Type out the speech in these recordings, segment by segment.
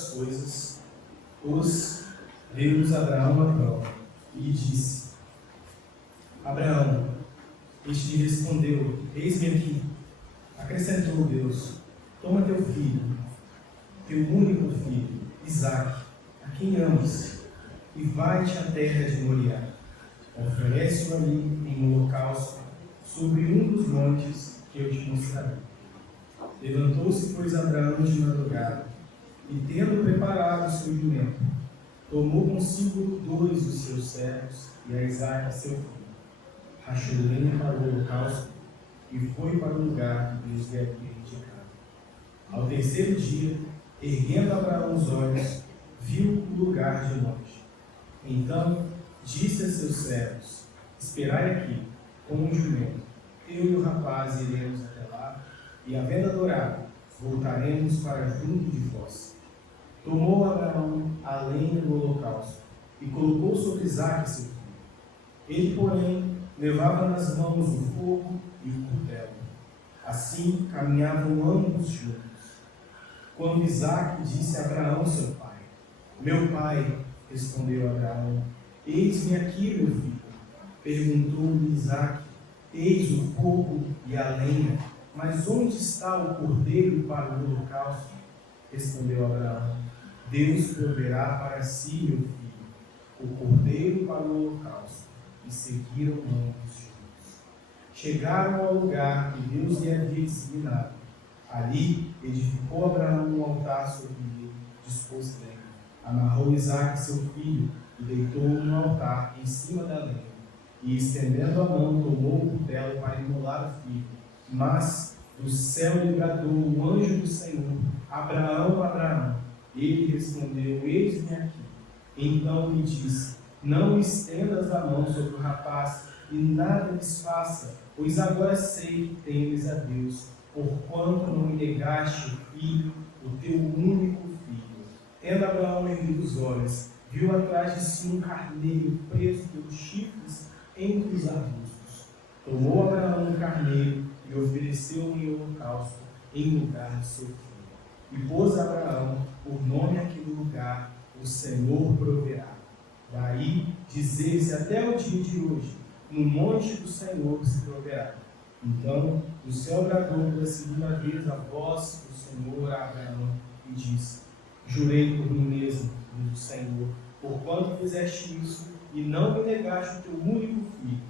estas coisas, veio-lhes Abraão à prova e lhe disse: Abraão. Este lhe respondeu: Eis-me aqui. Acrescentou Deus: Toma teu filho, teu único filho, Isaque, a quem amas, e vai-te à terra de Moriá. Oferece-o ali em holocausto sobre um dos montes que eu te mostrarei. Levantou-se, pois, Abraão de madrugada, e tendo preparado o seu jumento, tomou consigo 2 dos seus servos e a Isaque, seu filho. Rachou lenha para o holocausto e foi para o lugar que Deus lhe havia indicado. Ao terceiro dia, erguendo Abraão os olhos, viu o lugar de longe. Então disse a seus servos: Esperai aqui, com o jumento. Eu e o rapaz iremos até lá, e, havendo adorado, voltaremos para junto de vós. Tomou Abraão a lenha do holocausto e colocou sobre Isaque, seu filho. Ele, porém, levava nas mãos o fogo e o cutelo. Assim caminhavam ambos juntos. Quando Isaque disse a Abraão, seu pai: Meu pai, respondeu Abraão: Eis-me aqui, meu filho. Perguntou-lhe Isaque: Eis o fogo e a lenha, mas onde está o cordeiro para o holocausto? Respondeu Abraão: Deus proverá para si, meu filho, o cordeiro para o holocausto. E seguiram ambos juntos. Chegaram ao lugar que Deus lhe havia designado. Ali edificou Abraão um altar sobre ele, dispôs lenha. Amarrou Isaque, seu filho, e deitou-o no altar em cima da lenha. E, estendendo a mão, tomou o cutelo para imolar o filho. Mas do céu lhe bradou o anjo do Senhor: Abraão, Abraão. Ele respondeu: Eis-me aqui. Então lhe disse: Não estendas a mão sobre o rapaz e nada lhes faça, pois agora sei que temes a Deus, porquanto não me negaste o filho, o teu único filho. Tendo Abraão erguido os olhos, viu atrás de si um carneiro preso pelos chifres entre os arbustos. Tomou Abraão um carneiro e ofereceu-o em holocausto em lugar de seu filho. E pôs Abraão por nome àquele lugar: O Senhor proverá. Daí dizer-se até o dia de hoje: No monte do Senhor se proverá. Então o céu bradou pela segunda vez a voz do Senhor a Abraão e disse: Jurei por mim mesmo, diz o Senhor, porquanto fizeste isso e não me negaste o teu único filho,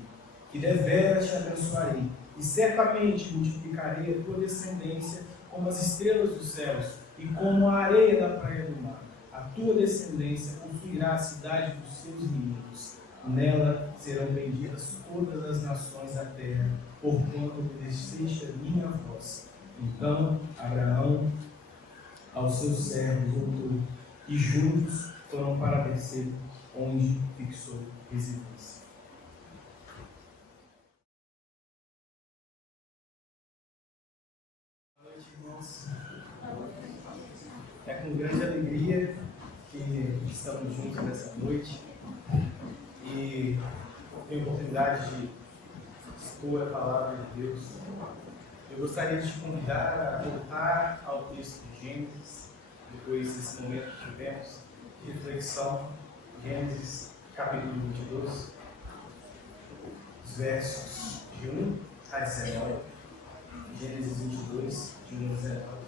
que deveras te abençoarei, e certamente multiplicarei a tua descendência como as estrelas dos céus e como a areia da praia do mar. A tua descendência possuirá a cidade dos seus inimigos. Nela serão benditas todas as nações da terra, porquanto obedeceste a minha voz. Então Abraão aos seus servos voltou, e juntos foram para Berseba, onde fixou residência. Boa noite, irmãos. É com grande alegria que estamos juntos nessa noite e tenho a oportunidade de expor a palavra de Deus. Eu gostaria de te convidar a voltar ao texto de Gênesis, depois desse momento que tivemos de reflexão. Gênesis capítulo 22, os versos de 1 a 19. Gênesis 22, de 1 a 19.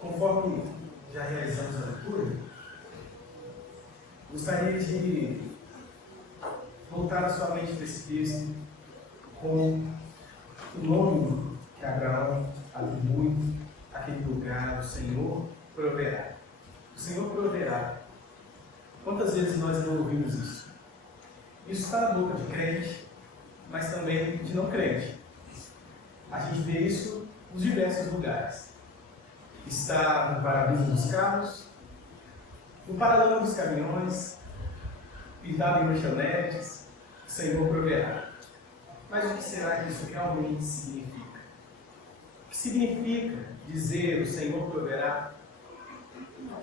Conforme já realizamos a leitura, gostaria de voltar a sua mente para esse texto com o nome que Abraão atribui àquele lugar: o Senhor proverá. O Senhor proverá. Quantas vezes nós não ouvimos isso? Isso está na boca de crente, mas também de não crente. A gente vê isso nos diversos lugares. Está no para-brisa dos carros, no paralama dos caminhões, pintado em lanchonetes. O Senhor proverá. Mas o que será que isso realmente significa? O que significa dizer o Senhor proverá?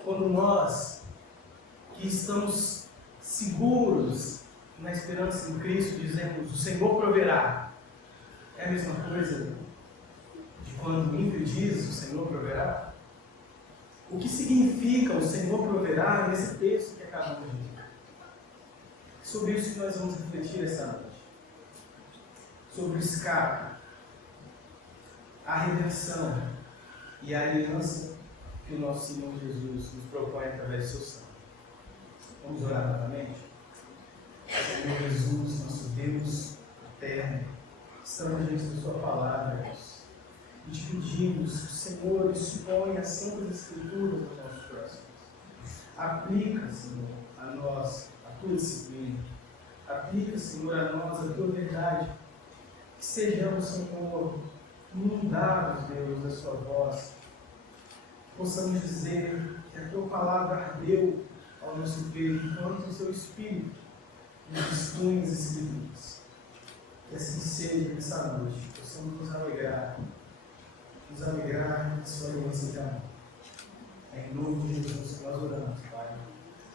Quando nós, que estamos seguros na esperança em Cristo, dizemos o Senhor proverá, é a mesma coisa de quando o ímpio diz o Senhor proverá? o que significa o Senhor proverá nesse texto que acabamos de ler. Sobre isso que nós vamos refletir essa noite. Sobre o escape, a redenção e a aliança que o nosso Senhor Jesus nos propõe através do seu sangue. Vamos orar novamente? Senhor Jesus, nosso Deus eterno, estamos diante da sua palavra, Deus, e te pedimos que o Senhor exponha as Santas Escrituras nos nossos corações. Aplica, Senhor, a nós a tua disciplina. Aplica, Senhor, a nós a tua verdade. Que sejamos, Senhor, inundados, Deus, da sua voz. Possamos dizer que a tua palavra ardeu ao nosso peito, enquanto o seu Espírito nos dispõe as Escrituras. Que assim seja nessa noite, possamos nos alegrar da sua aliança de amor. É em nome de Jesus que nós oramos, Pai.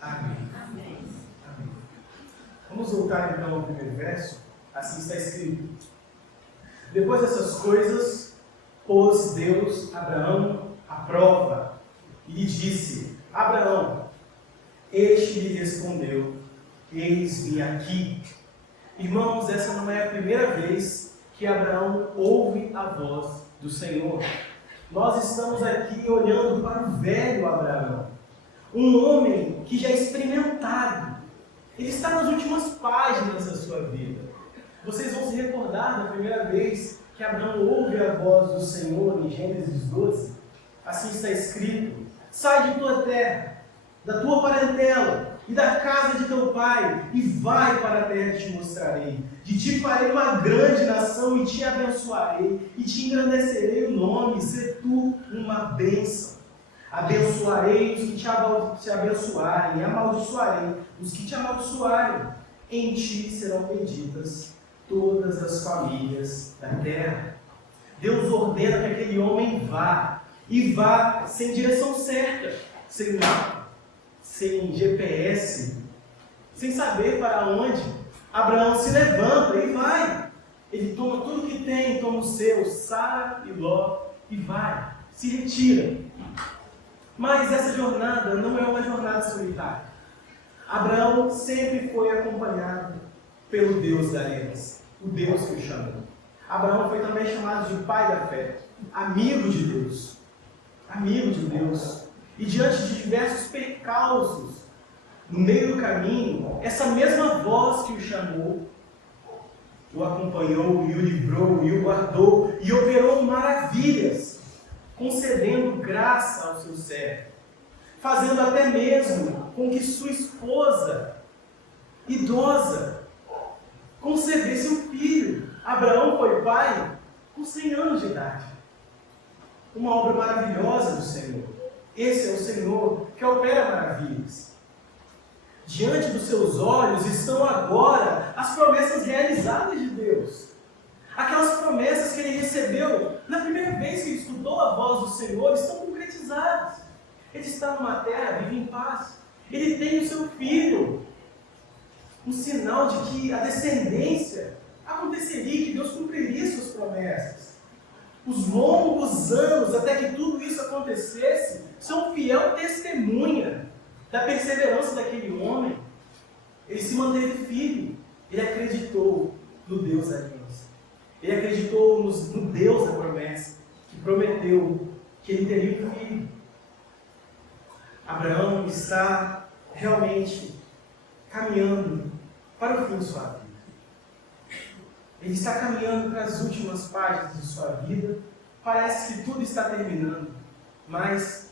Amém. Amém. Amém. Vamos voltar então ao primeiro verso. Assim está escrito: depois dessas coisas, pôs Deus Abraão à prova e lhe disse: Abraão. Este lhe respondeu: eis-me aqui. Irmãos, essa não é a primeira vez que Abraão ouve a voz do Senhor. Nós estamos aqui olhando para o velho Abraão, um homem que já é experimentado. Ele está nas últimas páginas da sua vida. Vocês vão se recordar da primeira vez que Abraão ouve a voz do Senhor em Gênesis 12. Assim está escrito: sai de tua terra, da tua parentela e da casa de teu pai, e vai para a terra que te mostrarei. De ti farei uma grande nação e te abençoarei, e te engrandecerei o nome, e ser tu uma bênção. Abençoarei os que te abençoarem, e amaldiçoarei os que te amaldiçoarem. Em ti serão benditas todas as famílias da terra. Deus ordena que aquele homem vá, e vá sem direção certa, sem mapa, sem GPS, sem saber para onde. Abraão se levanta e vai. Ele toma tudo que tem, toma o seu, Sara e Ló, e vai, se retira. Mas essa jornada não é uma jornada solitária. Abraão sempre foi acompanhado pelo Deus da aliança, o Deus que o chamou. Abraão foi também chamado de pai da fé, amigo de Deus. Amigo de Deus. E diante de diversos percalços no meio do caminho, essa mesma voz que o chamou, o acompanhou, e o livrou, e o guardou, e operou maravilhas, concedendo graça ao seu servo, fazendo até mesmo com que sua esposa, idosa, concebesse um filho. Abraão foi pai com 100 anos de idade. Uma obra maravilhosa do Senhor. Esse é o Senhor que opera maravilhas. Diante dos seus olhos estão agora as promessas realizadas de Deus. Aquelas promessas que ele recebeu na primeira vez que ele escutou a voz do Senhor estão concretizadas. Ele está numa terra, vive em paz. Ele tem o seu filho. Um sinal de que a descendência aconteceria, que Deus cumpriria suas promessas. Os longos anos até que tudo isso acontecesse são fiel testemunha da perseverança daquele homem. Ele se manteve firme. Ele acreditou no Deus da aliança. Ele acreditou no Deus da promessa, que prometeu que ele teria um filho. Abraão está realmente caminhando para o fim de sua vida. Ele está caminhando para as últimas páginas de sua vida. Parece que tudo está terminando. Mas,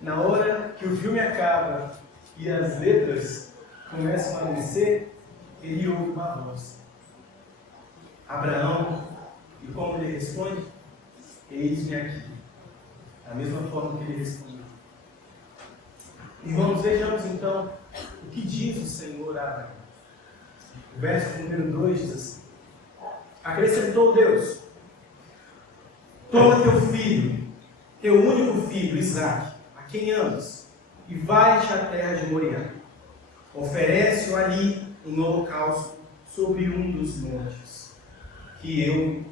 na hora que o filme acaba e as letras começam a descer, ele ouve uma voz. Abraão, e como ele responde? Eis-me aqui. Da mesma forma que ele respondeu. Irmãos, vejamos então o que diz o Senhor a Abraão. O verso número 2 diz assim: acrescentou Deus: toma teu filho, teu único filho, Isaque, a quem amas, e vai-te à terra de Moriá. Oferece-o ali em holocausto sobre um dos montes, que eu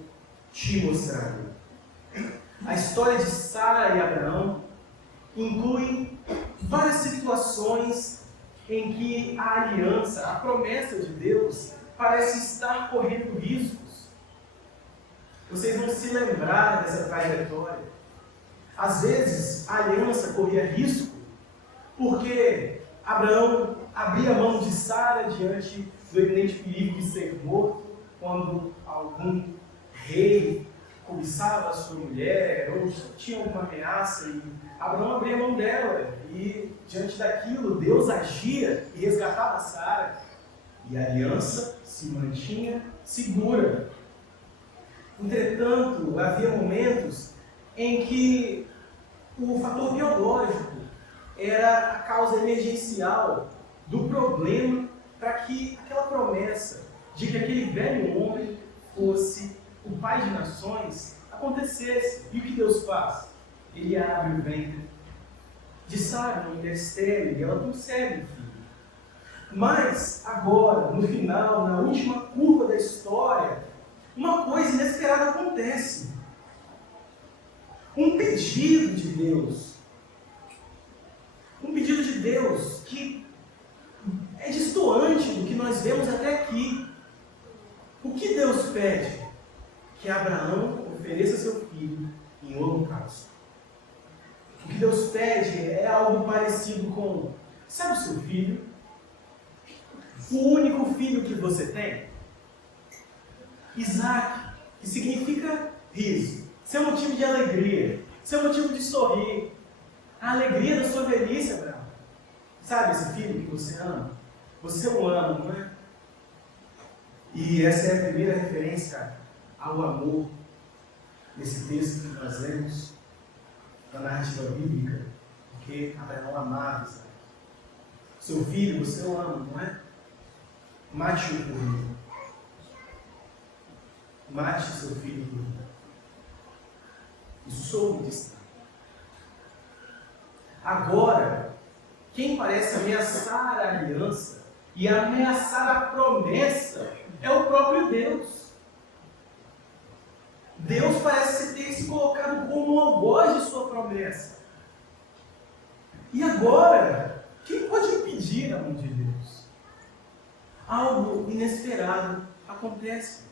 te mostrarei. A história de Sara e Abraão inclui várias situações em que a aliança, a promessa de Deus, parece estar correndo riscos. Vocês vão se lembrar dessa trajetória. Às vezes, a aliança corria risco porque Abraão abria mão de Sara diante do iminente perigo de ser morto quando algum rei cobiçava a sua mulher ou tinha alguma ameaça, e Abraão abria mão dela, e diante daquilo Deus agia e resgatava Sara, e a aliança se mantinha segura. Entretanto, havia momentos em que o fator biológico era a causa emergencial do problema para que aquela promessa de que aquele velho homem fosse o pai de nações acontecesse. E o que Deus faz? Ele abre o ventre de Sara, uma mulher estéril, e ela concebe um filho. Mas agora, no final, na última curva da história, uma coisa inesperada acontece. Um pedido de Deus. Um pedido de Deus que é destoante do que nós vemos até aqui. O que Deus pede? Que Abraão ofereça seu filho em holocausto. O que Deus pede é algo parecido com, sabe o seu filho? O único filho que você tem? Isaac, que significa riso. Seu motivo de alegria, seu motivo de sorrir. A alegria da sua velhice, Abraão. Sabe esse filho que você ama? Você o ama, não é? E essa é a primeira referência ao amor nesse texto que nós lemos na narrativa bíblica, porque Abraão amava Isaac. Seu filho, você o ama, não é? Mate-o por mim. Mate seu filho por mim. Isso soube disso. Agora, quem parece ameaçar a aliança e ameaçar a promessa é o próprio Deus. Deus parece ter se colocado como um algoz de sua promessa. E agora, quem pode impedir a mão de Deus? Algo inesperado acontece.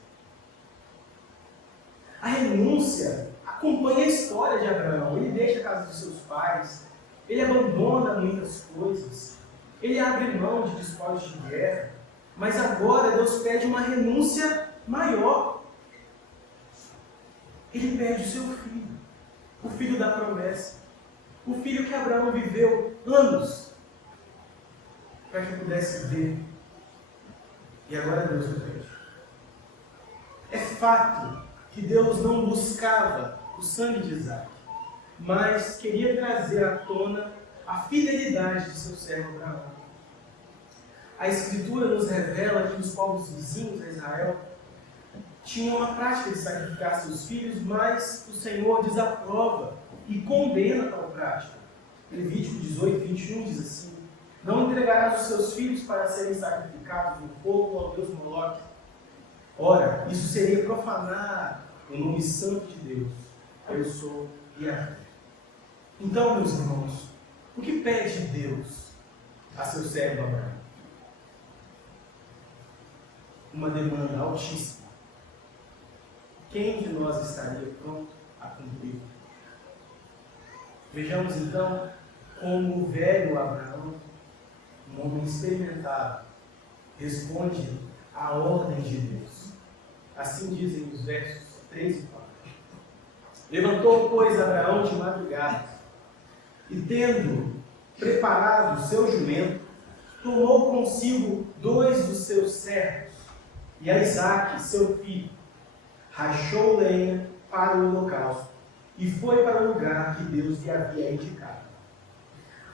A renúncia acompanha a história de Abraão. Ele deixa a casa dos seus pais, ele abandona muitas coisas, ele abre mão de despojos de guerra, mas agora Deus pede uma renúncia maior. Ele pede o seu filho, o filho da promessa, o filho que Abraão viveu anos para que pudesse ver. E agora Deus o pede. É fato que Deus não buscava o sangue de Isaac, mas queria trazer à tona a fidelidade de seu servo Abraão. A Escritura nos revela que os povos vizinhos a Israel tinham a prática de sacrificar seus filhos, mas o Senhor desaprova e condena tal prática. Levítico 18, 21 diz assim: não entregarás os seus filhos para serem sacrificados no fogo ao Deus Moloque. Ora, isso seria profanar o nome santo de Deus. Eu sou Yahvé. Então, meus irmãos, o que pede Deus a seu servo Abraão? Uma demanda altíssima. Quem de nós estaria pronto a cumprir? Vejamos então como o velho Abraão, um homem experimentado, responde à ordem de Deus. Assim dizem os versos 3 e 4. Levantou, pois, Abraão de madrugada, e tendo preparado o seu jumento, tomou consigo 2 dos seus servos, e a Isaque, seu filho, rachou lenha para o holocausto, e foi para o lugar que Deus lhe havia indicado.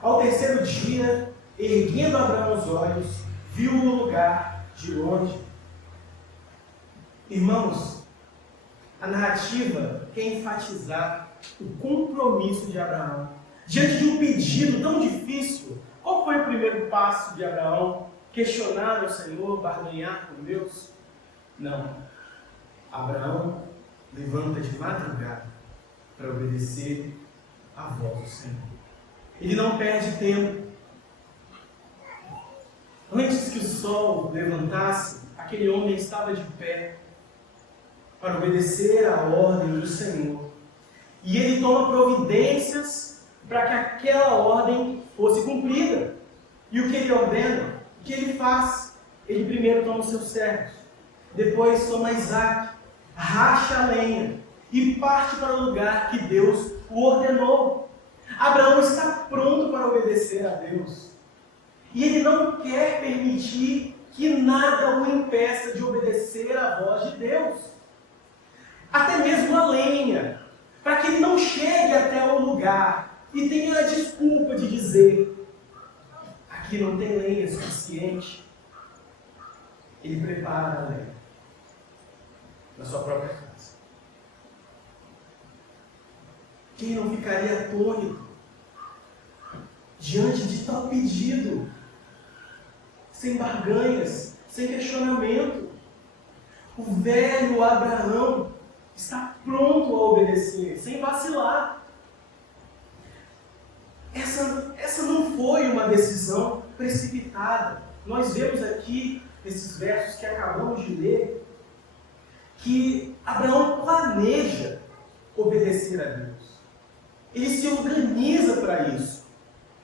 Ao terceiro dia, erguendo Abraão os olhos, viu o lugar de longe. Irmãos, a narrativa quer enfatizar o compromisso de Abraão. Diante de um pedido tão difícil, qual foi o primeiro passo de Abraão? Questionar o Senhor, barganhar com Deus? Não. Abraão levanta de madrugada para obedecer à voz do Senhor. Ele não perde tempo. Antes que o sol levantasse, aquele homem estava de pé para obedecer à ordem do Senhor. E ele toma providências para que aquela ordem fosse cumprida. E o que ele ordena? O que ele faz? Ele primeiro toma os seus servos, depois toma Isaac, racha a lenha e parte para o lugar que Deus o ordenou. Abraão está pronto para obedecer a Deus. E ele não quer permitir que nada o impeça de obedecer à voz de Deus. Até mesmo a lenha, para que ele não chegue até o lugar e tenha a desculpa de dizer: aqui não tem lenha suficiente. Ele prepara a lenha na sua própria casa. Quem não ficaria atônito diante de tal pedido? Sem barganhas, sem questionamento. O velho Abraão está pronto a obedecer, sem vacilar. Essa não foi uma decisão precipitada. Nós vemos aqui, nesses versos que acabamos de ler, que Abraão planeja obedecer a Deus. Ele se organiza para isso.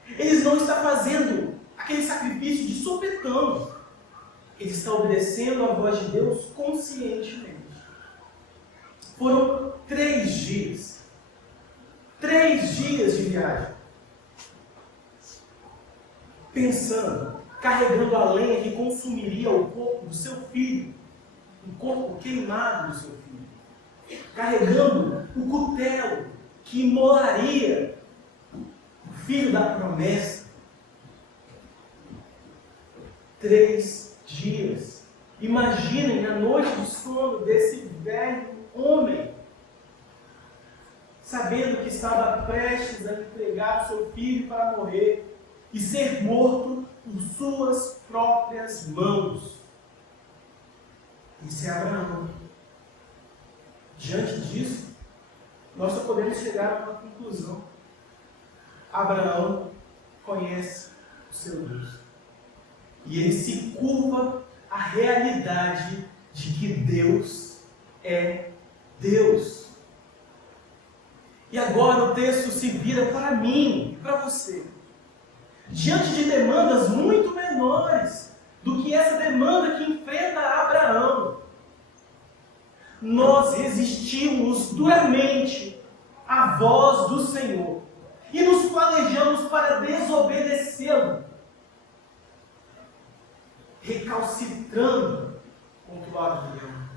Ele não está fazendo aquele sacrifício de sopetão. Ele está obedecendo à voz de Deus conscientemente. Foram 3 dias. 3 dias de viagem. Pensando, carregando a lenha que consumiria o corpo do seu filho. O corpo queimado do seu filho. Carregando o cutelo que imolaria o filho da promessa. 3 dias. Imaginem a noite de sono desse velho homem, sabendo que estava prestes a entregar o seu filho para morrer e ser morto por suas próprias mãos. Esse é Abraão. Diante disso, nós só podemos chegar a uma conclusão. Abraão conhece o seu Deus. E ele se curva à realidade de que Deus é Deus. E agora o texto se vira para mim e para você. Diante de demandas muito menores do que essa demanda que enfrenta Abraão, nós resistimos duramente à voz do Senhor e nos planejamos para desobedecê-lo, recalcitrando contra o avião,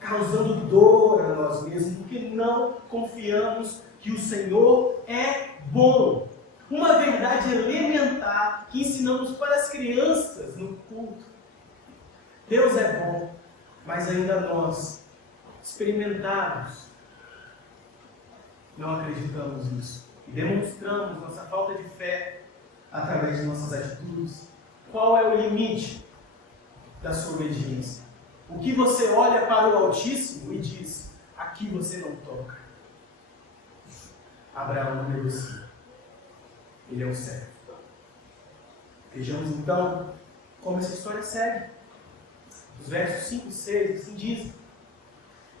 causando dor a nós mesmos, porque não confiamos que o Senhor é bom. Uma verdade elementar que ensinamos para as crianças no culto. Deus é bom, mas ainda nós, experimentados, não acreditamos nisso. E demonstramos nossa falta de fé através de nossas atitudes. Qual é o limite da sua obediência? O que você olha para o Altíssimo e diz: aqui você não toca. Abraão não negocia. Ele é um servo. Vejamos então como essa história segue. Os versos 5 e 6 assim dizem: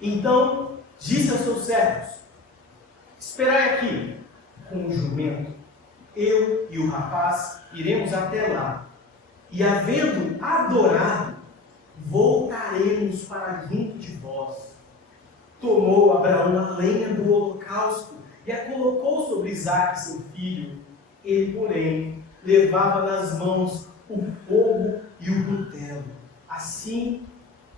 então disse aos seus servos: esperai aqui com o jumento. Eu e o rapaz iremos até lá. E havendo adorado, voltaremos para junto de vós. Tomou Abraão a lenha do holocausto e a colocou sobre Isaque, seu filho. Ele, porém, levava nas mãos o fogo e o cutelo. Assim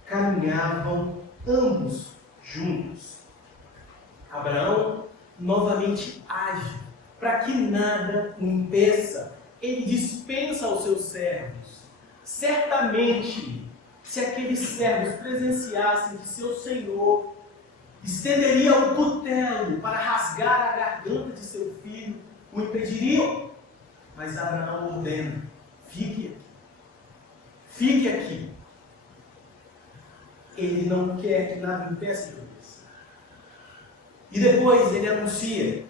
caminhavam ambos juntos. Abraão novamente age para que nada o impeça. Ele dispensa aos seus servos. Certamente, se aqueles servos presenciassem que seu senhor estenderia o cutelo para rasgar a garganta de seu filho, o impediriam. Mas Abraão ordena: fique aqui. Fique aqui. Ele não quer que nada impeça de obedecer. E depois ele anuncia: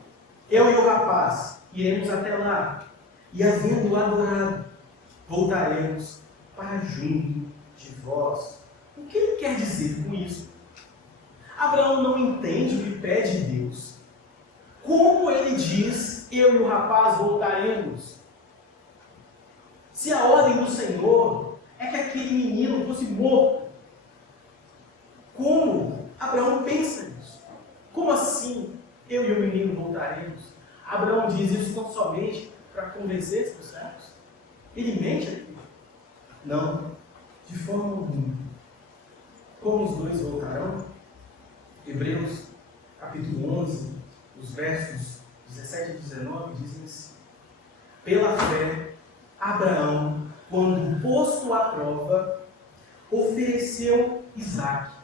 eu e o rapaz iremos até lá, e havendo adorado, voltaremos para junto de vós. O que ele quer dizer com isso? Abraão não entende o que pede Deus. Como ele diz, eu e o rapaz voltaremos? Se a ordem do Senhor é que aquele menino fosse morto, como Abraão pensa nisso? Como assim eu e o menino voltaremos? Abraão diz isso tão somente para convencer seus servos? Ele mente aqui? Não, de forma alguma. Como os dois voltarão? Hebreus, capítulo 11, os versos 17 e 19 dizem assim: pela fé, Abraão, quando posto à prova, ofereceu Isaque.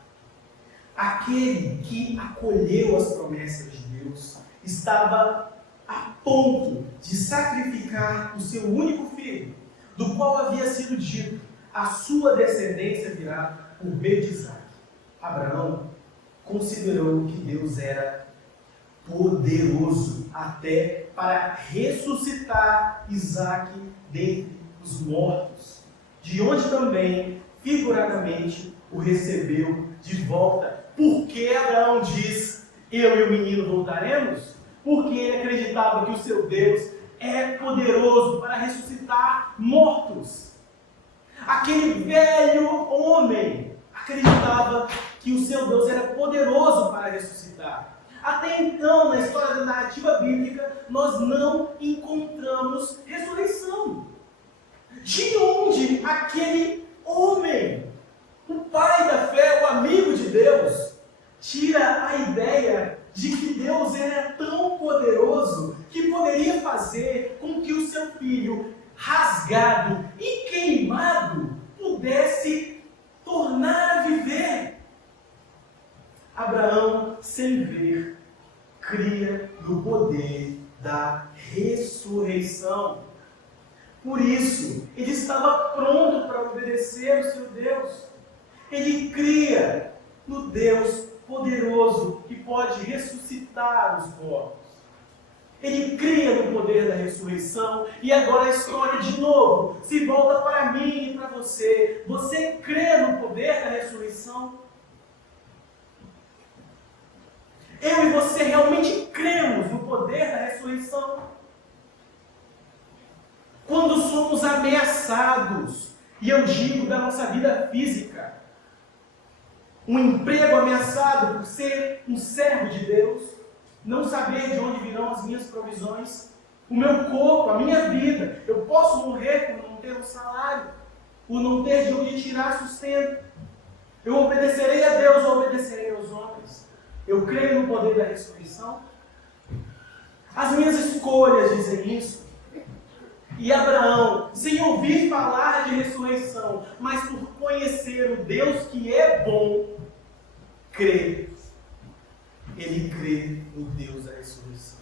Aquele que acolheu as promessas de Deus estava a ponto de sacrificar o seu único filho, do qual havia sido dito: a sua descendência virá por meio de Isaque. Abraão considerou que Deus era poderoso até para ressuscitar Isaque dentre os mortos, de onde também, figuradamente, o recebeu de volta. Por que Abraão diz, eu e o menino voltaremos? Porque ele acreditava que o seu Deus é poderoso para ressuscitar mortos. Aquele velho homem acreditava que o seu Deus era poderoso para ressuscitar. Até então, na história da narrativa bíblica, nós não encontramos ressurreição. De onde aquele homem, o pai da fé, o amigo de Deus, tira a ideia de que Deus era tão poderoso que poderia fazer com que o seu filho, rasgado e queimado, pudesse tornar a viver? Abraão, sem ver, cria no poder da ressurreição. Por isso, ele estava pronto para obedecer ao seu Deus. Ele cria no Deus poderoso que pode ressuscitar os mortos. Ele cria no poder da ressurreição. E agora a história de novo se volta para mim e para você. Você crê no poder da ressurreição? Eu e você realmente cremos no poder da ressurreição? Quando somos ameaçados, e eu digo da nossa vida física, um emprego ameaçado por ser um servo de Deus, não saber de onde virão as minhas provisões, o meu corpo, a minha vida, eu posso morrer por não ter um salário, por não ter de onde tirar sustento. Eu obedecerei a Deus ou obedecerei aos homens? Eu creio no poder da ressurreição? As minhas escolhas dizem isso. E Abraão, sem ouvir falar de ressurreição, mas por conhecer o Deus que é bom, crê. Ele crê no Deus da ressurreição.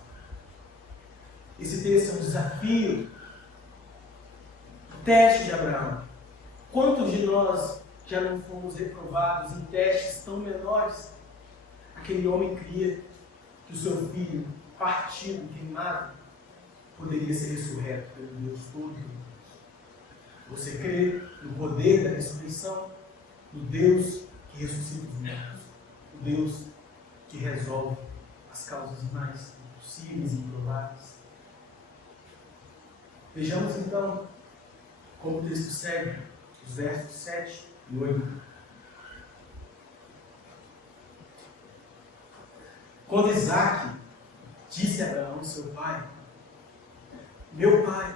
Esse texto é um desafio. O teste de Abraão. Quantos de nós já não fomos reprovados em testes tão menores? Aquele homem cria que o seu filho, partido, queimado, poderia ser ressurreto pelo Deus Todo-Poderoso. Você crê no poder da ressurreição, no Deus que ressuscita os mortos, o Deus que resolve as causas mais impossíveis e improváveis. Vejamos então como o texto segue, os versos 7 e 8. Quando Isaque disse a Abraão, seu pai: meu pai,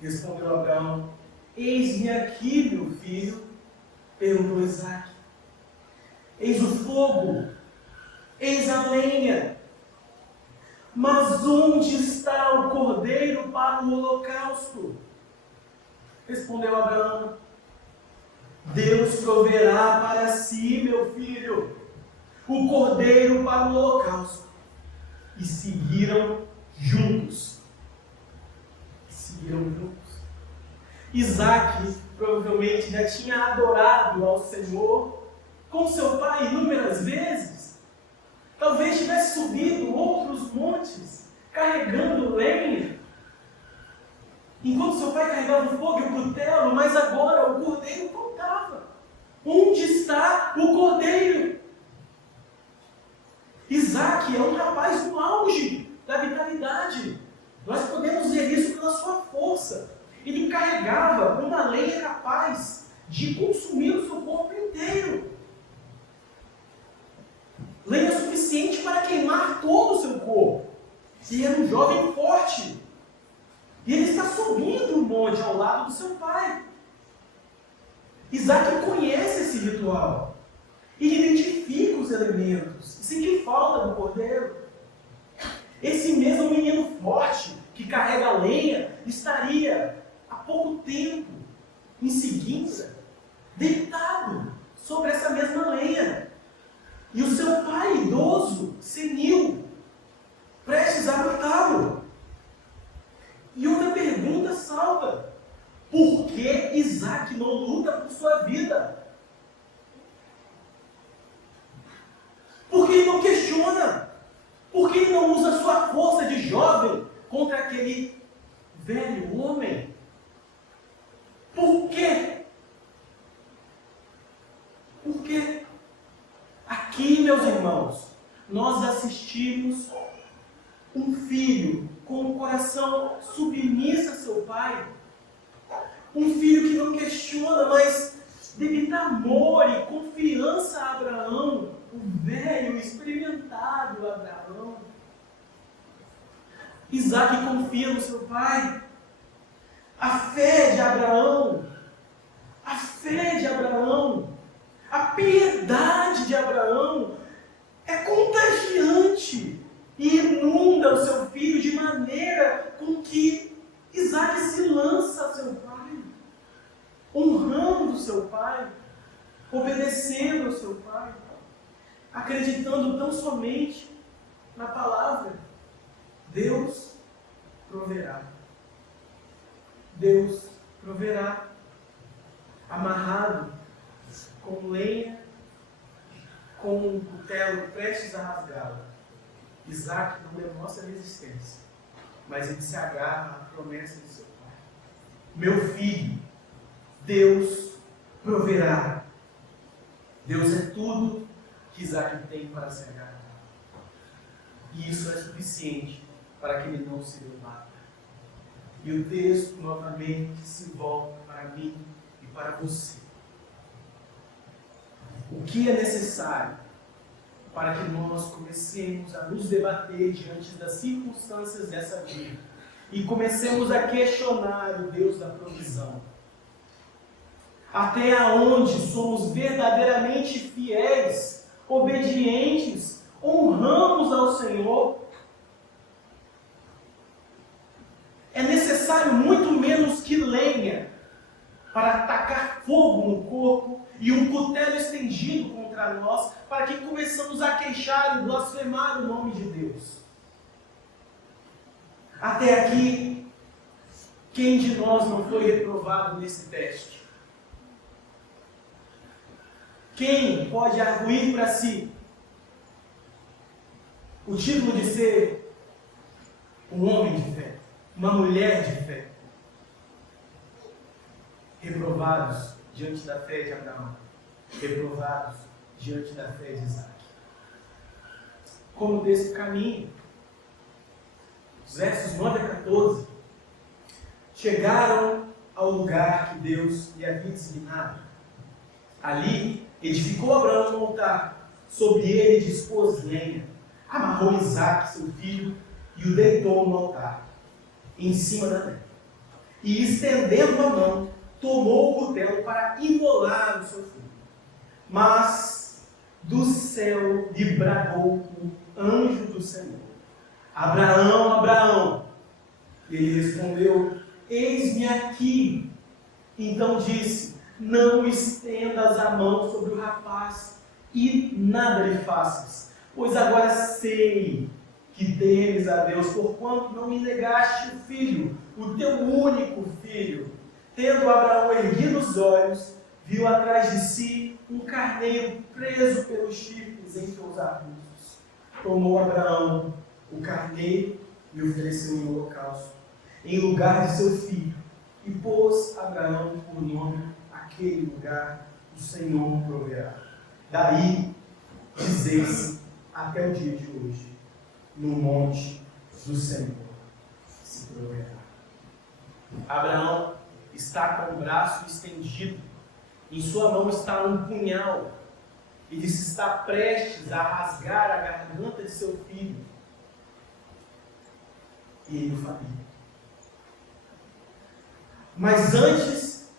respondeu Abraão, eis-me aqui, meu filho. Perguntou Isaque: eis o fogo, eis a lenha, mas onde está o cordeiro para o holocausto? Respondeu Abraão: Deus proverá para si, meu filho, o cordeiro para o holocausto. E seguiram juntos. Isaque provavelmente já tinha adorado ao Senhor com seu pai inúmeras vezes. Talvez tivesse subido outros montes, carregando lenha, enquanto seu pai carregava o fogo e o cutelo, mas agora o cordeiro faltava. Onde está o cordeiro? Isaac é um rapaz no auge da vitalidade. Nós podemos ver isso pela sua força. Ele carregava uma lenha capaz de consumir o seu corpo inteiro. Lenha suficiente para queimar todo o seu corpo. E era um jovem forte. E ele está subindo o monte ao lado do seu pai. Isaac conhece esse ritual. Ele identifica os elementos e sente falta do cordeiro. Esse mesmo menino forte que carrega a lenha estaria há pouco tempo, em seguida, deitado sobre essa mesma lenha. E o seu pai idoso, senil, prestes a matá-lo. E outra pergunta salta: por que Isaac não luta por sua vida? Por que ele não questiona? Por que ele não usa sua força de jovem contra aquele velho homem? Por quê? Por quê? Aqui, meus irmãos, nós assistimos um filho com o coração submisso a seu pai. Um filho que não questiona, mas debita amor e confiança a Abraão, o velho, experimentado Abraão. Isaac confia no seu pai. A fé de Abraão, a piedade de Abraão é contagiante e inunda o seu filho de maneira com que Isaac se lança a seu pai, honrando seu pai, obedecendo ao seu pai, acreditando tão somente na palavra: Deus proverá. Deus proverá. Amarrado com lenha, com um cutelo prestes a rasgá-lo, Isaac não demonstra resistência, mas ele se agarra à promessa de seu pai. Meu filho, Deus proverá. Deus é tudo que Isaac tem para se agarrar. E isso é suficiente para que ele não se debata. E o texto novamente se volta para mim e para você. O que é necessário para que nós comecemos a nos debater diante das circunstâncias dessa vida e comecemos a questionar o Deus da provisão? Até onde somos verdadeiramente fiéis, obedientes, honramos ao Senhor? É necessário muito menos que lenha para tacar fogo no corpo e um cutelo estendido contra nós, para que começamos a queixar e blasfemar o nome de Deus. Até aqui, quem de nós não foi reprovado nesse teste? Quem pode arguir para si o título de ser um homem de fé, uma mulher de fé? Reprovados diante da fé de Abraão, reprovados diante da fé de Isaac. Como desse caminho, os versos 9 a 14, chegaram ao lugar que Deus lhe havia designado. Ali, edificou Abraão um altar, sobre ele dispôs lenha, amarrou Isaac, seu filho, e o deitou no altar, em cima da lenha. E estendendo a mão, tomou o cutelo para imolar o seu filho. Mas do céu lhe bradou o anjo do Senhor: Abraão, Abraão. Ele respondeu: eis-me aqui. Então disse: não estendas a mão sobre o rapaz e nada lhe faças, pois agora sei que temes a Deus, porquanto não me negaste o filho, o teu único filho. Tendo Abraão erguido os olhos, viu atrás de si um carneiro preso pelos chifres entre os arbustos. Tomou Abraão o carneiro e ofereceu em holocausto, em lugar de seu filho, e pôs Abraão por nome aquele lugar, o Senhor proverá. Daí dizer-se até o dia de hoje, no monte do Senhor se proverá. Abraão está com o braço estendido, em sua mão está um punhal, ele se está prestes a rasgar a garganta de seu filho. E ele o faria. Mas antes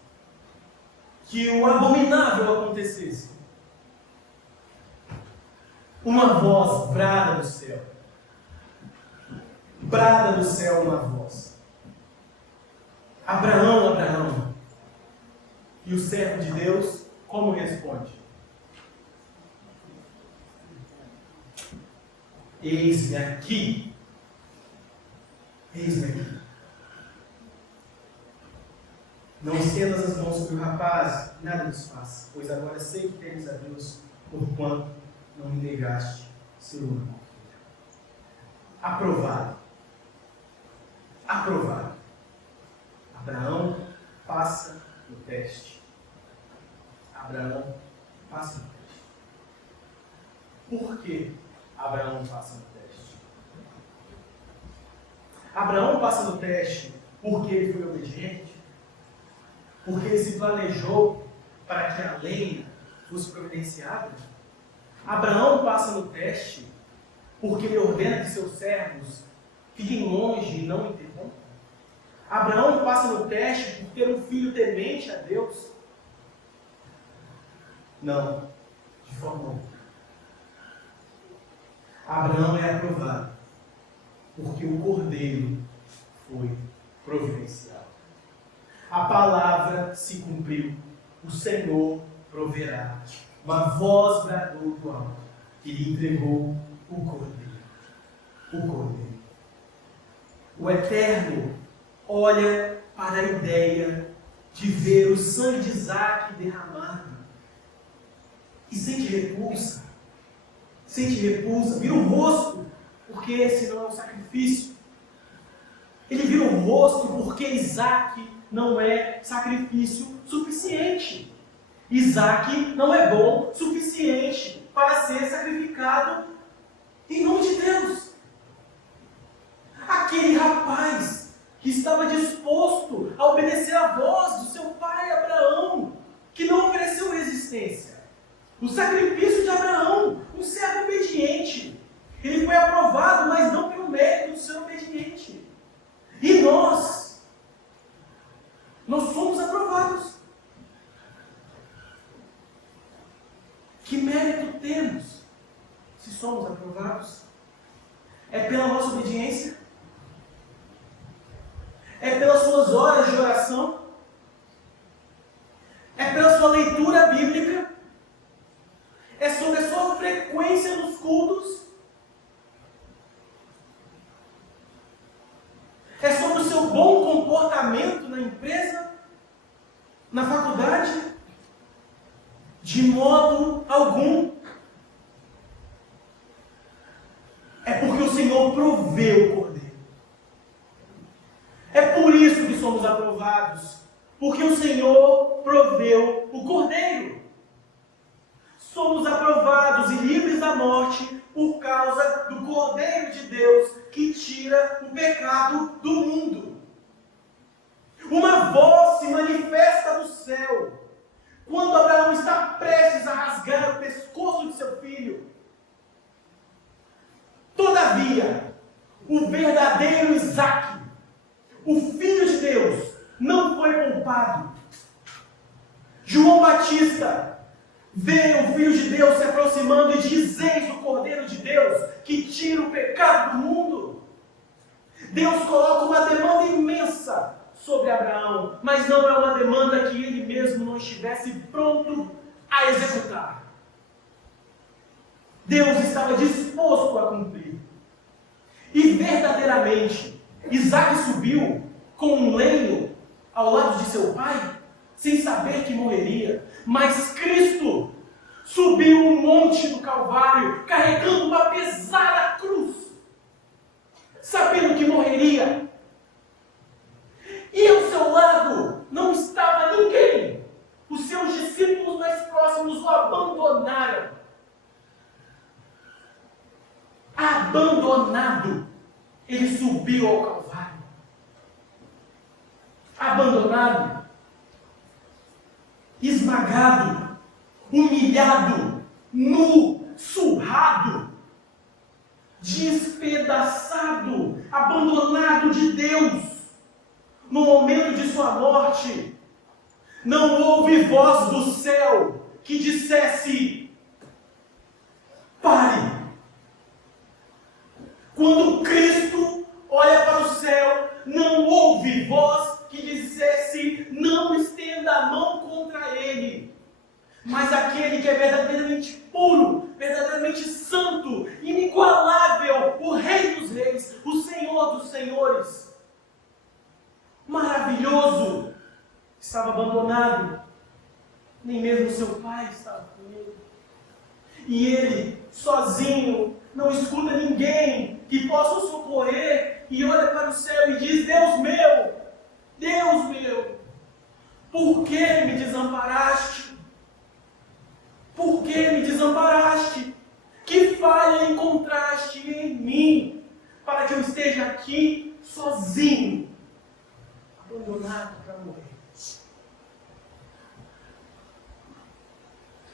que o abominável acontecesse, uma voz brada do céu. Brada do céu uma voz. Abraão, Abraão. E o servo de Deus, como responde? Eis-me aqui. Eis-me aqui. Não estendas as mãos sobre o rapaz, nada desfaça, pois agora sei que temes a Deus, porquanto não me negaste seu único filho. Aprovado. Aprovado. Abraão passa no teste. Abraão passa no teste. Por que Abraão passa no teste? Abraão passa no teste porque ele foi obediente? Porque ele se planejou para que a lenha fosse providenciada? Abraão passa no teste porque ele ordena que seus servos fiquem longe e não interrompam? Abraão passa no teste por ter um filho temente a Deus? Não, de forma alguma. Abraão é aprovado porque o cordeiro foi providenciado. A palavra se cumpriu, o Senhor proverá. Uma voz bradou do alto e lhe entregou o cordeiro. O cordeiro. O Eterno olha para a ideia de ver o sangue de Isaque derramado e sente repulsa. Sente repulsa, vira o rosto, porque esse não é um sacrifício. Ele vira o rosto porque Isaque não é sacrifício suficiente. Isaque não é bom suficiente para ser sacrificado em nome de Deus. Aquele rapaz que estava disposto a obedecer à voz do seu pai Abraão, que não ofereceu resistência. O sacrifício de Abraão, um servo obediente. Ele foi aprovado, mas não pelo mérito de ser obediente. E nós somos aprovados. Que mérito temos se somos aprovados? É pela nossa obediência? É pelas suas horas de oração? É pela sua leitura bíblica? É sobre a sua frequência nos cultos? É sobre o seu bom comportamento na empresa? Na faculdade? De modo algum. É porque o Senhor proveu o cordeiro. É por isso que somos aprovados. Porque o Senhor proveu o cordeiro. Somos aprovados e livres da morte por causa do Cordeiro de Deus que tira o pecado do mundo. Uma voz se manifesta do céu quando Abraão está prestes a rasgar o pescoço de seu filho. Todavia, o verdadeiro Isaque, o Filho de Deus, não foi poupado. João Batista vê o Filho de Deus se aproximando e diz: eis o Cordeiro de Deus que tira o pecado do mundo. Deus coloca uma demanda imensa sobre Abraão, mas não é uma demanda que ele mesmo não estivesse pronto a executar. Deus estava disposto a cumprir. E verdadeiramente, Isaque subiu com um lenho ao lado de seu pai, sem saber que morreria. Mas Cristo subiu o monte do Calvário, carregando uma pesada cruz, sabendo que morreria. E ao seu lado não estava ninguém. Os seus discípulos mais próximos o abandonaram. Abandonado, ele subiu ao Calvário. Abandonado, esmagado, humilhado, nu, surrado, despedaçado, abandonado de Deus. No momento de sua morte, não houve voz do céu que dissesse: pare. Quando Cristo olha para o céu, não houve voz que dissesse: não estenda a mão contra ele. Mas aquele que é verdadeiramente puro, verdadeiramente santo, inigualável, o Rei dos Reis, o Senhor dos Senhores, maravilhoso, estava abandonado. Nem mesmo seu pai estava com ele. E ele, sozinho, não escuta ninguém que possa o socorrer, e olha para o céu e diz: Deus meu, por que me desamparaste? Por que me desamparaste? Que falha encontraste em mim, para que eu esteja aqui sozinho, abandonado para morrer?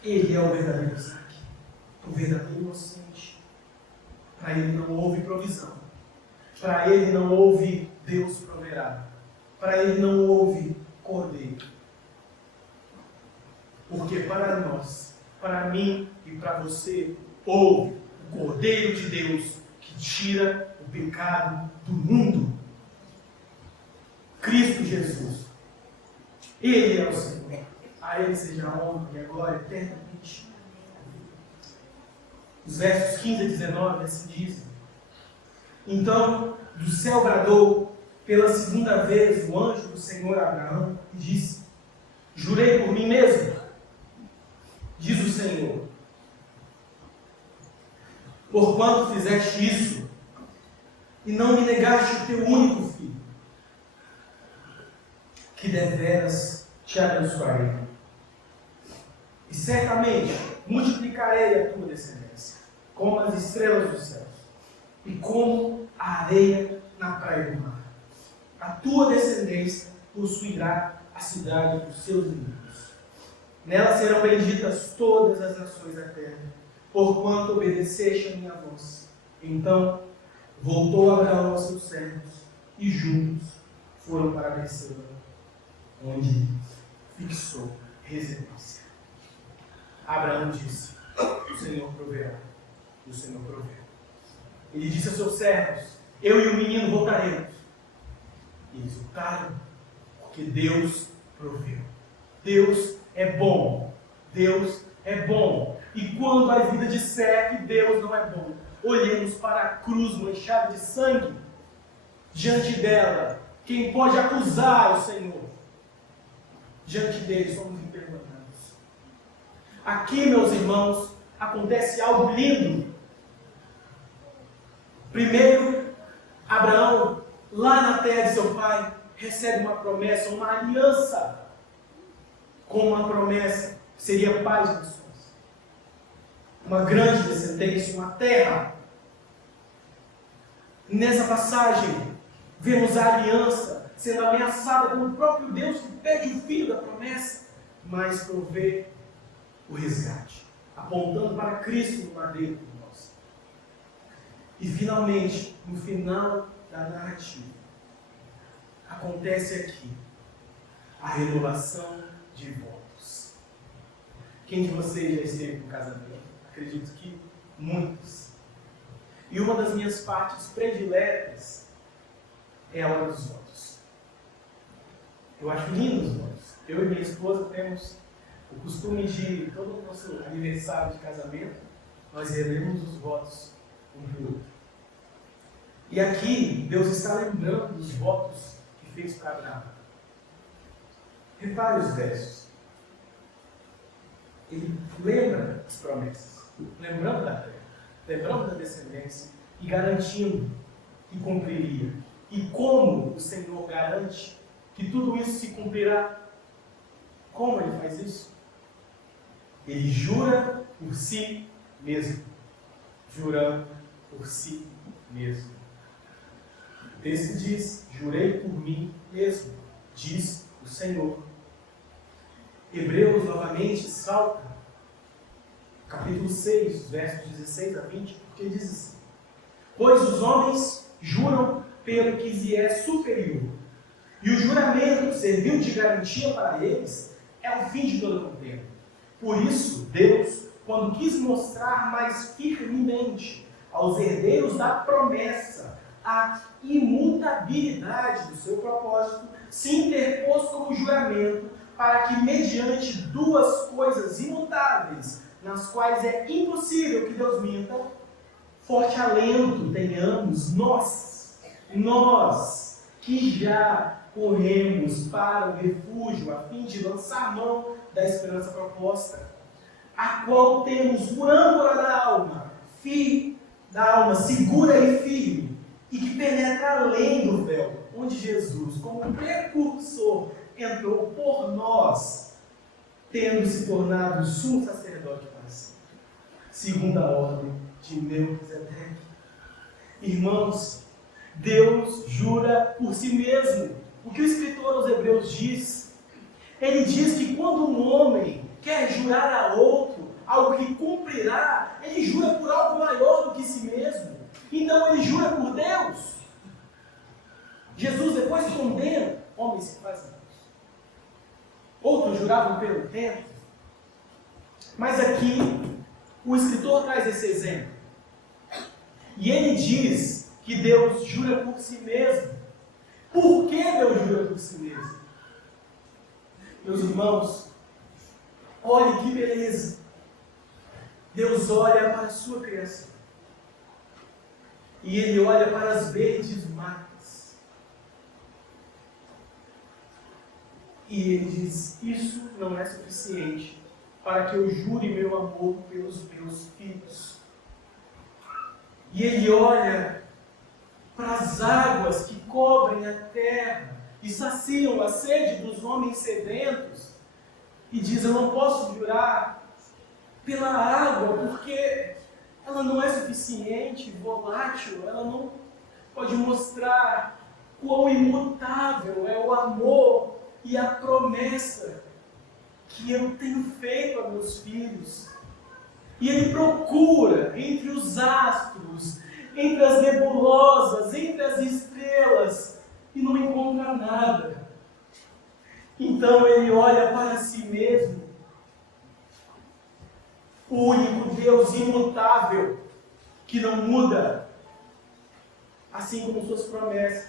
Ele é o verdadeiro Isaac, o verdadeiro inocente. Para ele não houve provisão. Para ele não houve Deus proverá. Para ele não houve cordeiro. Porque para nós, para mim e para você, houve o Cordeiro de Deus que tira o pecado do mundo. Cristo Jesus. Ele é o Senhor. A Ele seja a honra e a glória eternamente. Os versos 15 a 19 assim dizem: então do céu bradou pela segunda vez o anjo do Senhor a Abraão e disse: jurei por mim mesmo, diz o Senhor, porquanto fizeste isso e não me negaste o teu único filho, que deveras te abençoarei. E certamente multiplicarei a tua descendência, como as estrelas dos céus, e como a areia na praia do mar. A tua descendência possuirá a cidade dos seus inimigos. Nela serão benditas todas as nações da terra, porquanto obedeceste a minha voz. Então voltou Abraão aos seus servos, e juntos foram para Berseba, onde fixou residência. Abraão disse: o Senhor proverá. O Senhor proveu. Ele disse a seus servos: eu e o menino voltaremos. E eles voltaram, porque Deus proveu. Deus é bom. Deus é bom. E quando a vida disser que Deus não é bom, olhemos para a cruz manchada de sangue. Diante dela, quem pode acusar o Senhor? Diante dele somos imperdonáveis. Aqui, meus irmãos, acontece algo lindo. Primeiro, Abraão, lá na terra de seu pai, recebe uma promessa, uma aliança, com uma promessa que seria pai de nações, uma grande descendência, uma terra. Nessa passagem, vemos a aliança sendo ameaçada como o próprio Deus que pede o filho da promessa, mas provê o resgate, apontando para Cristo no madeiro por nós. E finalmente, no final da narrativa, acontece aqui a renovação de votos. Quem de vocês já esteve no casamento? Acredito que muitos. E uma das minhas partes prediletas é a hora dos votos. Eu acho lindo os votos. Eu e minha esposa temos o costume de, todo o nosso aniversário de casamento, nós relemos os votos um para o outro. E aqui, Deus está lembrando dos votos que fez para Abraão. Repare os versos. Ele lembra as promessas, lembrando da terra, lembrando da descendência e garantindo que cumpriria. E como o Senhor garante que tudo isso se cumprirá? Como ele faz isso? Ele jura por si mesmo. Jurando por si mesmo. O texto diz: jurei por mim mesmo, diz o Senhor. Hebreus novamente salta, capítulo 6, versos 16 a 20, porque diz assim: pois os homens juram pelo que lhes é superior, e o juramento serviu de garantia para eles, é o fim de toda contenda. Por isso, Deus, quando quis mostrar mais firmemente aos herdeiros da promessa a imutabilidade do seu propósito, se interpôs como juramento, para que, mediante duas coisas imutáveis, nas quais é impossível que Deus minta, forte alento tenhamos nós que já corremos para o refúgio, a fim de lançar mão da esperança proposta, a qual temos por âncora da alma segura e firme, e que penetra além do véu, onde Jesus, como precursor, entrou por nós, tendo se tornado sumo sacerdote para sempre, segundo a ordem de Melquisedeque. Irmãos, Deus jura por si mesmo. O que o escritor aos Hebreus diz? Ele diz que quando um homem quer jurar a outro algo que cumprirá, ele jura por algo maior do que si mesmo. Então ele jura por Deus. Jesus depois condena homens que fazem isso. Outros juravam pelo templo. Mas aqui o escritor traz esse exemplo. E ele diz que Deus jura por si mesmo. Por que Deus jura por si mesmo? Meus irmãos, olhe que beleza. Deus olha para a sua criação. E Ele olha para as verdes matas. E Ele diz: isso não é suficiente para que eu jure meu amor pelos meus filhos. E Ele olha para as águas que cobrem a terra e saciam a sede dos homens sedentos, e diz: eu não posso jurar pela água, porque ela não é suficiente, volátil, ela não pode mostrar quão imutável é o amor e a promessa que eu tenho feito a meus filhos. E ele procura entre os astros, entre as nebulosas, entre as estrelas, e não encontra nada. Então ele olha para si mesmo, o único Deus imutável, que não muda, assim como suas promessas,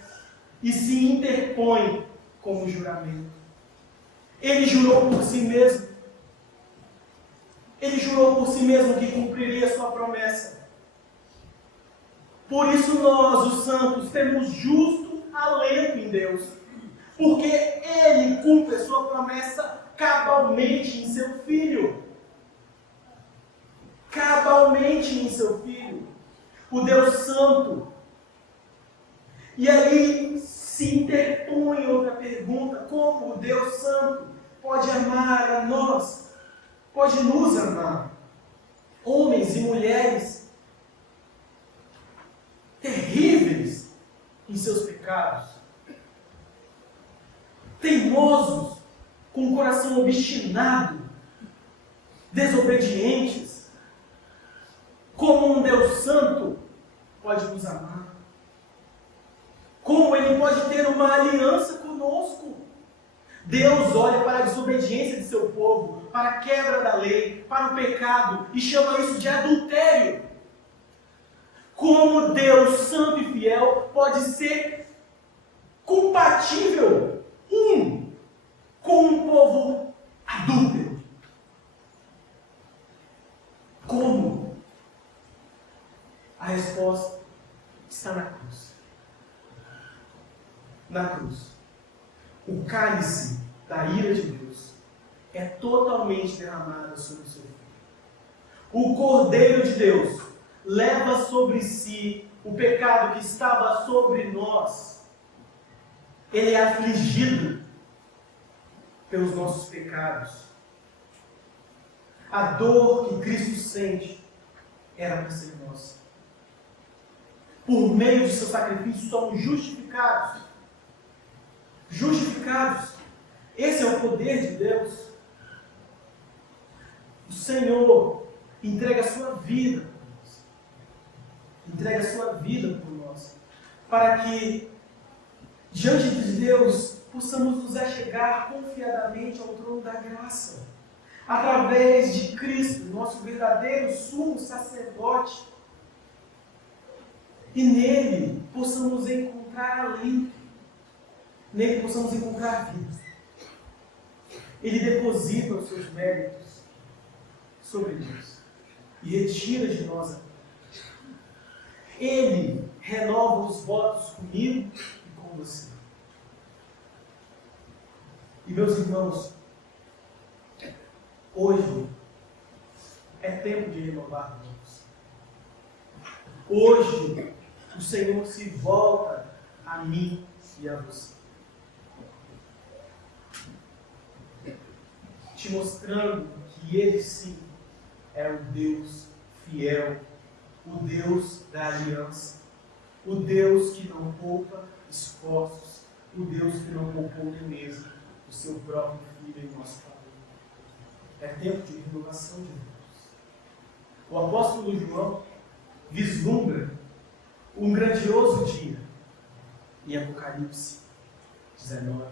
e se interpõe como juramento. Ele jurou por si mesmo. Ele jurou por si mesmo que cumpriria sua promessa. Por isso nós, os santos, temos justo alento em Deus, porque Ele cumpre a sua promessa cabalmente em seu Filho. Cabalmente em seu Filho, o Deus Santo. E aí se interpõe outra pergunta: como o Deus Santo pode amar a nós? Pode nos amar? Homens e mulheres terríveis em seus pecados, teimosos, com o coração obstinado, desobedientes. Como um Deus Santo pode nos amar? Como Ele pode ter uma aliança conosco? Deus olha para a desobediência de seu povo, para a quebra da lei, para o pecado, e chama isso de adultério. Como Deus Santo e fiel pode ser compatível com um povo adúltero? Como? A resposta está na cruz. Na cruz. O cálice da ira de Deus é totalmente derramado sobre o seu filho. O Cordeiro de Deus leva sobre si o pecado que estava sobre nós, ele é afligido pelos nossos pecados. A dor que Cristo sente era para ser nossa. Por meio de seu sacrifício somos justificados. Justificados. Esse é o poder de Deus. O Senhor entrega a sua vida por nós. Entrega a sua vida por nós. Para que, diante de Deus, possamos nos achegar confiadamente ao trono da graça. Através de Cristo, nosso verdadeiro sumo sacerdote. E nele possamos encontrar alento. Nele possamos encontrar vida. Ele deposita os seus méritos sobre nós e retira de nós a culpa. Ele renova os votos comigo e com você. E meus irmãos, hoje é tempo de renovar votos. Hoje o Senhor se volta a mim e a você, te mostrando que Ele sim é o Deus fiel, o Deus da aliança, o Deus que não poupa esforços, o Deus que não poupou nem mesmo o seu próprio Filho em nosso favor. É tempo de renovação de Deus. O apóstolo João vislumbra um grandioso dia em Apocalipse 19.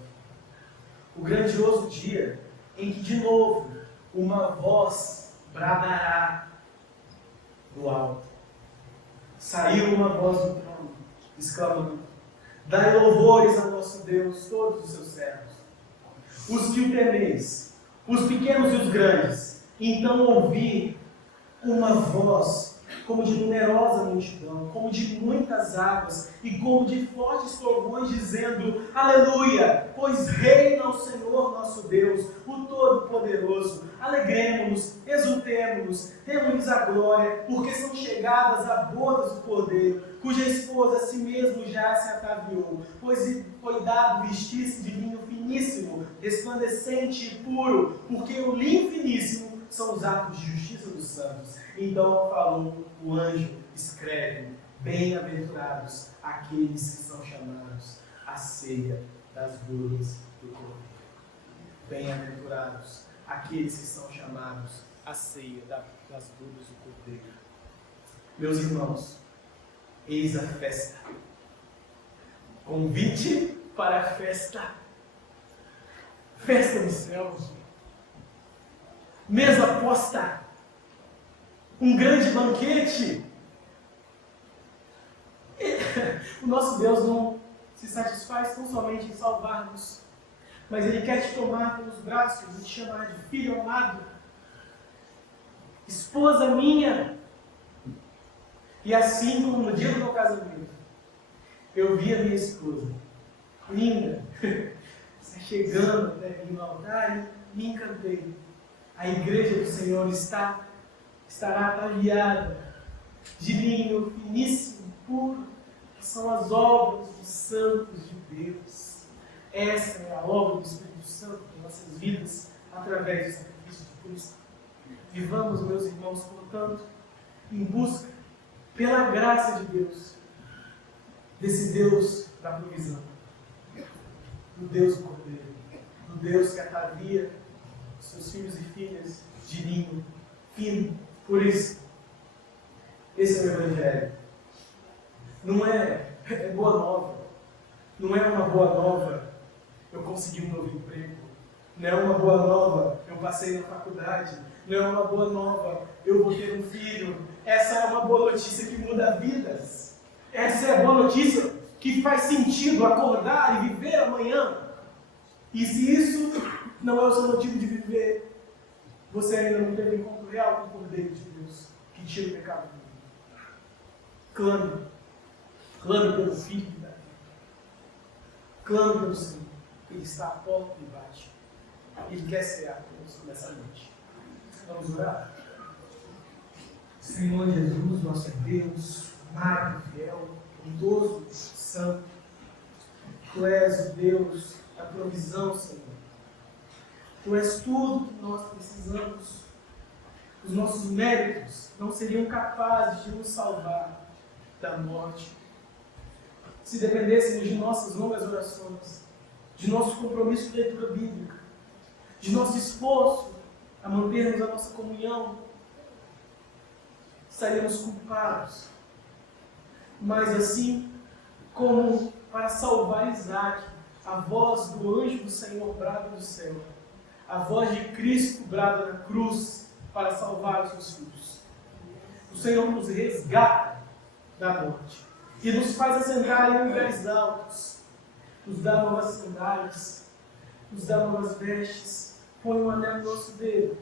O grandioso dia em que, de novo, uma voz bradará do alto. Saiu uma voz do trono, exclamando: dai louvores ao nosso Deus, todos os seus servos, os que o temeis, os pequenos e os grandes. Então ouvi uma voz como de numerosa multidão, como de muitas águas e como de fortes trovões, dizendo: aleluia, pois reina o Senhor nosso Deus, o Todo-Poderoso. Alegremo-nos, exultemo-nos, demos-lhes a glória, porque são chegadas a bodas do Cordeiro, cuja esposa a si mesmo já se ataviou, pois foi dado vestir-se de linho finíssimo, resplandecente e puro, porque o linho finíssimo são os atos de justiça dos santos. Então falou o anjo, escreve: bem-aventurados aqueles que são chamados à ceia das bodas do Cordeiro. Bem-aventurados aqueles que são chamados à ceia das bodas do Cordeiro. Meus irmãos, eis a festa. Convite para a festa. Festa dos céus. Mesa posta. Um grande banquete. O nosso Deus não se satisfaz tão somente em salvar-nos, mas Ele quer te tomar pelos braços e te chamar de filho amado, esposa minha. E assim como no dia do meu casamento, eu vi a minha esposa, linda, chegando até mim no altar e me encantei. A igreja do Senhor estará ataviada de linho finíssimo, puro, que são as obras dos santos de Deus. Essa é a obra do Espírito Santo em nossas vidas, através do sacrifício de Cristo. Vivamos, meus irmãos, portanto, em busca, pela graça de Deus, desse Deus da provisão, do Deus do Cordeiro, do Deus que atavia os seus filhos e filhas de linho fino. Por isso, esse é o Evangelho. Não é boa nova. Não é uma boa nova eu consegui um novo emprego. Não é uma boa nova eu passei na faculdade. Não é uma boa nova eu vou ter um filho. Essa é uma boa notícia que muda vidas. Essa é a boa notícia que faz sentido acordar e viver amanhã. E se isso não é o seu motivo de viver, você ainda não teve encontro real com o Cordeiro de Deus, que tira o pecado do mundo. Clame. Clame pelo Filho da vida. Clame pelo Senhor. Ele está à porta e bate. Ele quer cear conosco nessa noite. Vamos orar? Senhor Jesus, nosso Deus, amado, fiel, bondoso, santo. Tu és o Deus da provisão, Senhor. Tu és tudo que nós precisamos. Os nossos méritos não seriam capazes de nos salvar da morte. Se dependêssemos de nossas longas orações, de nosso compromisso de leitura bíblica, de nosso esforço a mantermos a nossa comunhão, estaríamos culpados. Mas assim como para salvar Isaac, a voz do anjo do Senhor brada do céu, a voz de Cristo brada na cruz para salvar os seus filhos. O Senhor nos resgata da morte e nos faz assentar em lugares altos, nos dá novas sandálias, nos dá novas vestes, põe um anel no nosso dedo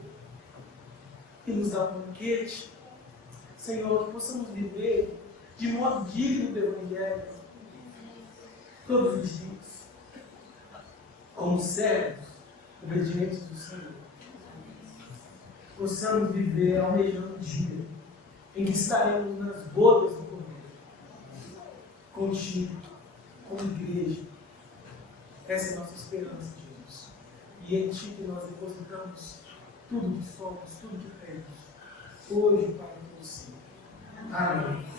e nos dá um banquete. Senhor, que possamos viver de modo digno do Evangelho todos os dias, como servos obedientes do Senhor. Possamos viver almejando o dia em que estaremos nas bodas do Cordeiro, contigo, como igreja. Essa é a nossa esperança, Jesus. E é em Ti que nós depositamos tudo que somos, tudo que temos, hoje para você. Amém.